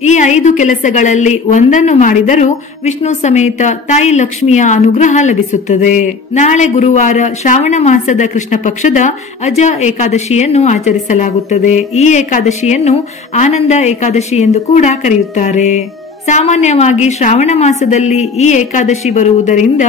ಈ 5 ಕೆಲಸಗಳಲ್ಲಿ ಒಂದನ್ನು ಮಾಡಿದರೂ ವಿಷ್ಣು ಸಮೇತ ತಾಯಿ ಲಕ್ಷ್ಮಿಯ ಅನುಗ್ರಹ ಲಭಿಸುತ್ತದೆ. ನಾಳೆ ಗುರುವಾರ ಶ್ರಾವಣ ಮಾಸದ ಕೃಷ್ಣ ಪಕ್ಷದ ಅಜ ಏಕಾದಶಿಯನ್ನು ಆಚರಿಸಲಾಗುತ್ತದೆ. ಈ ಏಕಾದಶಿಯನ್ನು ಆನಂದ ಏಕಾದಶಿ ಎಂದು ಕೂಡ ಕರೆಯುತ್ತಾರೆ. ಸಾಮಾನ್ಯವಾಗಿ ಶ್ರಾವಣ ಮಾಸದಲ್ಲಿ ಈ ಏಕಾದಶಿ ಬರುವುದರಿಂದ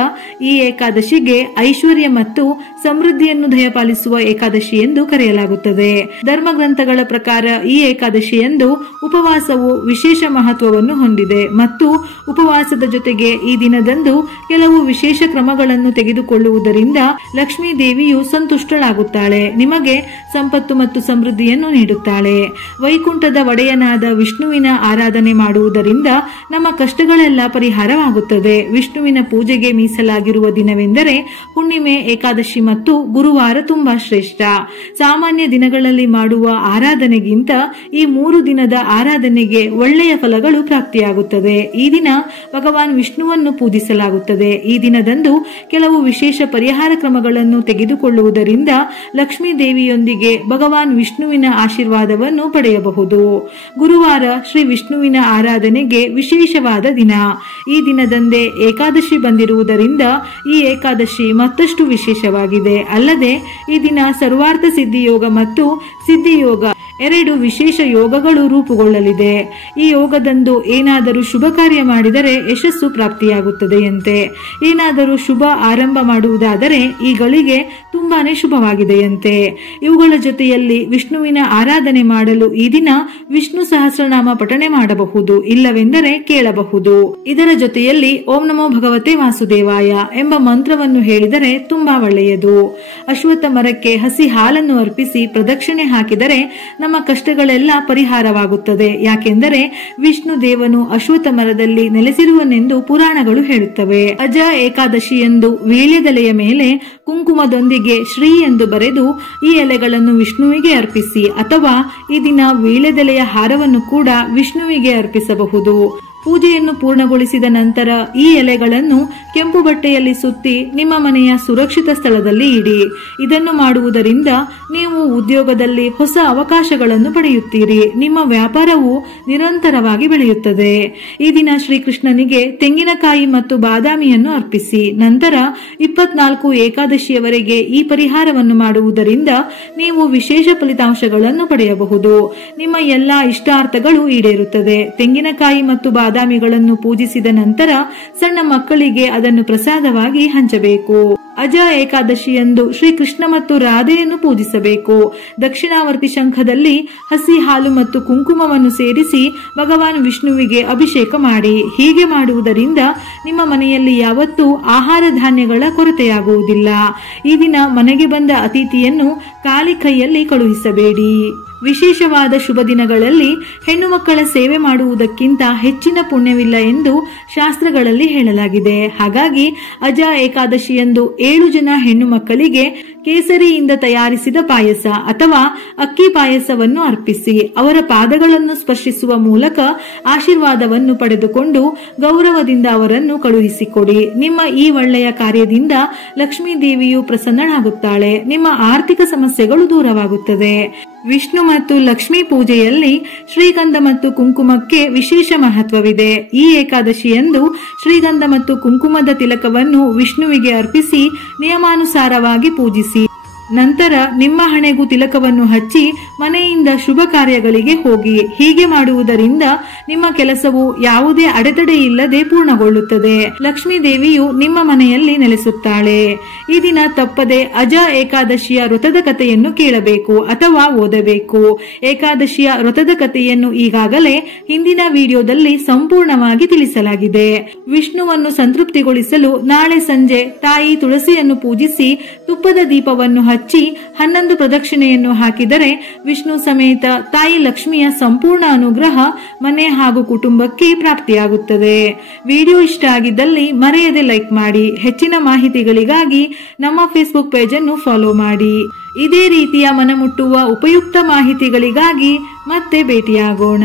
ಈ ಏಕಾದಶಿಗೆ ಐಶ್ವರ್ಯ ಮತ್ತು ಸಮೃದ್ಧಿಯನ್ನು ದಯಪಾಲಿಸುವ ಏಕಾದಶಿ ಎಂದು ಕರೆಯಲಾಗುತ್ತದೆ. ಧರ್ಮಗ್ರಂಥಗಳ ಪ್ರಕಾರ ಈ ಏಕಾದಶಿಯಂದು ಉಪವಾಸವು ವಿಶೇಷ ಮಹತ್ವವನ್ನು ಹೊಂದಿದೆ ಮತ್ತು ಉಪವಾಸದ ಜೊತೆಗೆ ಈ ದಿನದಂದು ಕೆಲವು ವಿಶೇಷ ಕ್ರಮಗಳನ್ನು ತೆಗೆದುಕೊಳ್ಳುವುದರಿಂದ ಲಕ್ಷ್ಮೀ ದೇವಿಯು ಸಂತುಷ್ಟಳಾಗುತ್ತಾಳೆ, ನಿಮಗೆ ಸಂಪತ್ತು ಮತ್ತು ಸಮೃದ್ಧಿಯನ್ನು ನೀಡುತ್ತಾಳೆ. ವೈಕುಂಠದ ಒಡೆಯನಾದ ವಿಷ್ಣುವಿನ ಆರಾಧನೆ ಮಾಡುವುದರಿಂದ ನಮ್ಮ ಕಷ್ಟಗಳೆಲ್ಲ ಪರಿಹಾರವಾಗುತ್ತದೆ. ವಿಷ್ಣುವಿನ ಪೂಜೆಗೆ ಮೀಸಲಾಗಿರುವ ದಿನವೆಂದರೆ ಹುಣ್ಣಿಮೆ, ಏಕಾದಶಿ ಮತ್ತು ಗುರುವಾರ ತುಂಬಾ ಶ್ರೇಷ್ಠ. ಸಾಮಾನ್ಯ ದಿನಗಳಲ್ಲಿ ಮಾಡುವ ಆರಾಧನೆಗಿಂತ ಈ 3 ದಿನದ ಆರಾಧನೆಗೆ ಒಳ್ಳೆಯ ಫಲಗಳು ಪ್ರಾಪ್ತಿಯಾಗುತ್ತದೆ. ಈ ದಿನ ಭಗವಾನ್ ವಿಷ್ಣುವನ್ನು ಪೂಜಿಸಲಾಗುತ್ತದೆ. ಈ ದಿನದಂದು ಕೆಲವು ವಿಶೇಷ ಪರಿಹಾರ ಕ್ರಮಗಳನ್ನು ತೆಗೆದುಕೊಳ್ಳುವುದರಿಂದ ಲಕ್ಷ್ಮೀ ದೇವಿಯೊಂದಿಗೆ ಭಗವಾನ್ ವಿಷ್ಣುವಿನ ಆಶೀರ್ವಾದವನ್ನು ಪಡೆಯಬಹುದು. ಗುರುವಾರ ಶ್ರೀ ವಿಷ್ಣುವಿನ ಆರಾಧನೆಗೆ ವಿಶೇಷವಾದ ದಿನ. ಈ ದಿನದಂದೇ ಏಕಾದಶಿ ಬಂದಿರುವುದರಿಂದ ಈ ಏಕಾದಶಿ ಮತ್ತಷ್ಟು ವಿಶೇಷವಾಗಿದೆ. ಅಲ್ಲದೆ ಈ ದಿನ ಸರ್ವಾರ್ಥ ಸಿದ್ಧಿಯೋಗ ಮತ್ತು ಸಿದ್ಧಿಯೋಗ 2 ವಿಶೇಷ ಯೋಗಗಳು ರೂಪುಗೊಳ್ಳಲಿದೆ. ಈ ಯೋಗದಂದು ಏನಾದರೂ ಶುಭ ಕಾರ್ಯ ಮಾಡಿದರೆ ಯಶಸ್ಸು ಪ್ರಾಪ್ತಿಯಾಗುತ್ತದೆಯಂತೆ. ಏನಾದರೂ ಶುಭ ಆರಂಭ ಮಾಡುವುದಾದರೆ ಈ ಗಳಿಗೆ ತುಂಬಾನೇ ಶುಭವಾಗಿದೆಯಂತೆ. ಇವುಗಳ ಜೊತೆಯಲ್ಲಿ ವಿಷ್ಣುವಿನ ಆರಾಧನೆ ಮಾಡಲು ಈ ದಿನ ವಿಷ್ಣು ಸಹಸ್ರನಾಮ ಪಠಣೆ ಮಾಡಬಹುದು, ಇಲ್ಲವೆಂದರೆ ಕೇಳಬಹುದು. ಇದರ ಜೊತೆಯಲ್ಲಿ ಓಂ ನಮೋ ಭಗವತೆ ವಾಸುದೇವಾಯ ಎಂಬ ಮಂತ್ರವನ್ನು ಹೇಳಿದರೆ ತುಂಬಾ ಒಳ್ಳೆಯದು. ಅಶ್ವತ್ಥ ಮರಕ್ಕೆ ಹಸಿ ಹಾಲನ್ನು ಅರ್ಪಿಸಿ ಪ್ರದಕ್ಷಿಣೆ ಹಾಕಿದರೆ ನಮ್ಮ ಕಷ್ಟಗಳೆಲ್ಲ ಪರಿಹಾರವಾಗುತ್ತದೆ. ಯಾಕೆಂದರೆ ವಿಷ್ಣು ದೇವನು ಅಶ್ವತ್ಥ ಮರದಲ್ಲಿ ನೆಲೆಸಿರುವನೆಂದು ಪುರಾಣಗಳು ಹೇಳುತ್ತವೆ. ಅಜ ಏಕಾದಶಿಯಂದು ವೀಳ್ಯದೆಲೆಯ ಮೇಲೆ ಕುಂಕುಮದೊಂದಿಗೆ ಶ್ರೀ ಎಂದು ಬರೆದು ಈ ಎಲೆಗಳನ್ನು ವಿಷ್ಣುವಿಗೆ ಅರ್ಪಿಸಿ, ಅಥವಾ ಈ ದಿನ ವೀಳ್ಯದೆಲೆಯ ಹಾರವನ್ನು ಕೂಡ ವಿಷ್ಣುವಿಗೆ ಅರ್ಪಿಸಬಹುದು. ಪೂಜೆಯನ್ನು ಪೂರ್ಣಗೊಳಿಸಿದ ನಂತರ ಈ ಎಲೆಗಳನ್ನು ಕೆಂಪು ಬಟ್ಟೆಯಲ್ಲಿ ಸುತ್ತಿ ನಿಮ್ಮ ಮನೆಯ ಸುರಕ್ಷಿತ ಸ್ಥಳದಲ್ಲಿ ಇಡಿ. ಇದನ್ನು ಮಾಡುವುದರಿಂದ ನೀವು ಉದ್ಯೋಗದಲ್ಲಿ ಹೊಸ ಅವಕಾಶಗಳನ್ನು ಪಡೆಯುತ್ತೀರಿ. ನಿಮ್ಮ ವ್ಯಾಪಾರವು ನಿರಂತರವಾಗಿ ಬೆಳೆಯುತ್ತದೆ. ಈ ದಿನ ಶ್ರೀಕೃಷ್ಣನಿಗೆ ತೆಂಗಿನಕಾಯಿ ಮತ್ತು ಬಾದಾಮಿಯನ್ನು ಅರ್ಪಿಸಿ. ನಂತರ 24 ಏಕಾದಶಿಯವರೆಗೆ ಈ ಪರಿಹಾರವನ್ನು ಮಾಡುವುದರಿಂದ ನೀವು ವಿಶೇಷ ಫಲಿತಾಂಶಗಳನ್ನು ಪಡೆಯಬಹುದು. ನಿಮ್ಮ ಎಲ್ಲಾ ಇಷ್ಟಾರ್ಥಗಳು ಈಡೇರುತ್ತದೆ. ತೆಂಗಿನಕಾಯಿ ಮತ್ತು ಬಾದಾಮಿಗಳನ್ನು ಪೂಜಿಸಿದ ನಂತರ ಸಣ್ಣ ಮಕ್ಕಳಿಗೆ ಅದನ್ನು ಪ್ರಸಾದವಾಗಿ ಹಂಚಬೇಕು. ಅಜ ಏಕಾದಶಿಯಂದು ಶ್ರೀಕೃಷ್ಣ ಮತ್ತು ರಾಧೆಯನ್ನು ಪೂಜಿಸಬೇಕು. ದಕ್ಷಿಣಾವರ್ತಿ ಶಂಖದಲ್ಲಿ ಹಸಿ ಹಾಲು ಮತ್ತು ಕುಂಕುಮವನ್ನು ಸೇರಿಸಿ ಭಗವಾನ್ ವಿಷ್ಣುವಿಗೆ ಅಭಿಷೇಕ ಮಾಡಿ. ಹೀಗೆ ಮಾಡುವುದರಿಂದ ನಿಮ್ಮ ಮನೆಯಲ್ಲಿ ಯಾವತ್ತೂ ಆಹಾರ ಧಾನ್ಯಗಳ ಕೊರತೆಯಾಗುವುದಿಲ್ಲ. ಈ ದಿನ ಮನೆಗೆ ಬಂದ ಅತಿಥಿಯನ್ನು ಖಾಲಿ ಕೈಯಲ್ಲಿ ಕಳುಹಿಸಬೇಡಿ. ವಿಶೇಷವಾದ ಶುಭ ದಿನಗಳಲ್ಲಿ ಹೆಣ್ಣು ಮಕ್ಕಳ ಸೇವೆ ಮಾಡುವುದಕ್ಕಿಂತ ಹೆಚ್ಚಿನ ಪುಣ್ಯವಿಲ್ಲ ಎಂದು ಶಾಸ್ತ್ರಗಳಲ್ಲಿ ಹೇಳಲಾಗಿದೆ. ಹಾಗಾಗಿ ಅಜ ಏಕಾದಶಿಯಂದು 7 ಜನ ಹೆಣ್ಣು ಮಕ್ಕಳಿಗೆ ಕೇಸರಿಯಿಂದ ತಯಾರಿಸಿದ ಪಾಯಸ ಅಥವಾ ಅಕ್ಕಿ ಪಾಯಸವನ್ನು ಅರ್ಪಿಸಿ ಅವರ ಪಾದಗಳನ್ನು ಸ್ಪರ್ಶಿಸುವ ಮೂಲಕ ಆಶೀರ್ವಾದವನ್ನು ಪಡೆದುಕೊಂಡು ಗೌರವದಿಂದ ಅವರನ್ನು ಕಳುಹಿಸಿಕೊಡಿ. ನಿಮ್ಮ ಈ ಒಳ್ಳೆಯ ಕಾರ್ಯದಿಂದ ಲಕ್ಷ್ಮೀ ದೇವಿಯು ಪ್ರಸನ್ನಳಾಗುತ್ತಾಳೆ. ನಿಮ್ಮ ಆರ್ಥಿಕ ಸಮಸ್ಯೆಗಳು ದೂರವಾಗುತ್ತದೆ. ವಿಷ್ಣು ಮತ್ತು ಲಕ್ಷ್ಮೀ ಪೂಜೆಯಲ್ಲಿ ಶ್ರೀಗಂಧ ಮತ್ತು ಕುಂಕುಮಕ್ಕೆ ವಿಶೇಷ ಮಹತ್ವವಿದೆ. ಈ ಏಕಾದಶಿಯಂದು ಶ್ರೀಗಂಧ ಮತ್ತು ಕುಂಕುಮದ ತಿಲಕವನ್ನು ವಿಷ್ಣುವಿಗೆ ಅರ್ಪಿಸಿ ನಿಯಮಾನುಸಾರವಾಗಿ ಪೂಜಿಸಿ. ನಂತರ ನಿಮ್ಮ ಹಣೆಗೂ ತಿಲಕವನ್ನು ಹಚ್ಚಿ ಮನೆಯಿಂದ ಶುಭ ಕಾರ್ಯಗಳಿಗೆ ಹೋಗಿ. ಹೀಗೆ ಮಾಡುವುದರಿಂದ ನಿಮ್ಮ ಕೆಲಸವು ಯಾವುದೇ ಅಡೆತಡೆ ಇಲ್ಲದೆ ಪೂರ್ಣಗೊಳ್ಳುತ್ತದೆ. ಲಕ್ಷ್ಮೀ ದೇವಿಯು ನಿಮ್ಮ ಮನೆಯಲ್ಲಿ ನೆಲೆಸುತ್ತಾಳೆ. ಈ ದಿನ ತಪ್ಪದೆ ಅಜ ಏಕಾದಶಿಯ ವ್ರತದ ಕಥೆಯನ್ನು ಕೇಳಬೇಕು ಅಥವಾ ಓದಬೇಕು. ಏಕಾದಶಿಯ ವ್ರತದ ಕಥೆಯನ್ನು ಈಗಾಗಲೇ ಹಿಂದಿನ ವಿಡಿಯೋದಲ್ಲಿ ಸಂಪೂರ್ಣವಾಗಿ ತಿಳಿಸಲಾಗಿದೆ. ವಿಷ್ಣುವನ್ನು ಸಂತೃಪ್ತಿಗೊಳಿಸಲು ನಾಳೆ ಸಂಜೆ ತಾಯಿ ತುಳಸಿಯನ್ನು ಪೂಜಿಸಿ ತುಪ್ಪದ ದೀಪವನ್ನು ಹಚ್ಚಿ 11 ಪ್ರದಕ್ಷಿಣೆಯನ್ನು ಹಾಕಿದರೆ ವಿಷ್ಣು ಸಮೇತ ತಾಯಿ ಲಕ್ಷ್ಮಿಯ ಸಂಪೂರ್ಣ ಅನುಗ್ರಹ ಮನೆ ಹಾಗೂ ಕುಟುಂಬಕ್ಕೆ ಪ್ರಾಪ್ತಿಯಾಗುತ್ತದೆ. ವಿಡಿಯೋ ಇಷ್ಟ ಆಗಿದ್ದಲ್ಲಿ ಮರೆಯದೆ ಲೈಕ್ ಮಾಡಿ. ಹೆಚ್ಚಿನ ಮಾಹಿತಿಗಳಿಗಾಗಿ ನಮ್ಮ ಫೇಸ್ಬುಕ್ ಪೇಜ್ ಅನ್ನು ಫಾಲೋ ಮಾಡಿ. ಇದೇ ರೀತಿಯ ಮನಮುಟ್ಟುವ ಉಪಯುಕ್ತ ಮಾಹಿತಿಗಳಿಗಾಗಿ ಮತ್ತೆ ಭೇಟಿಯಾಗೋಣ.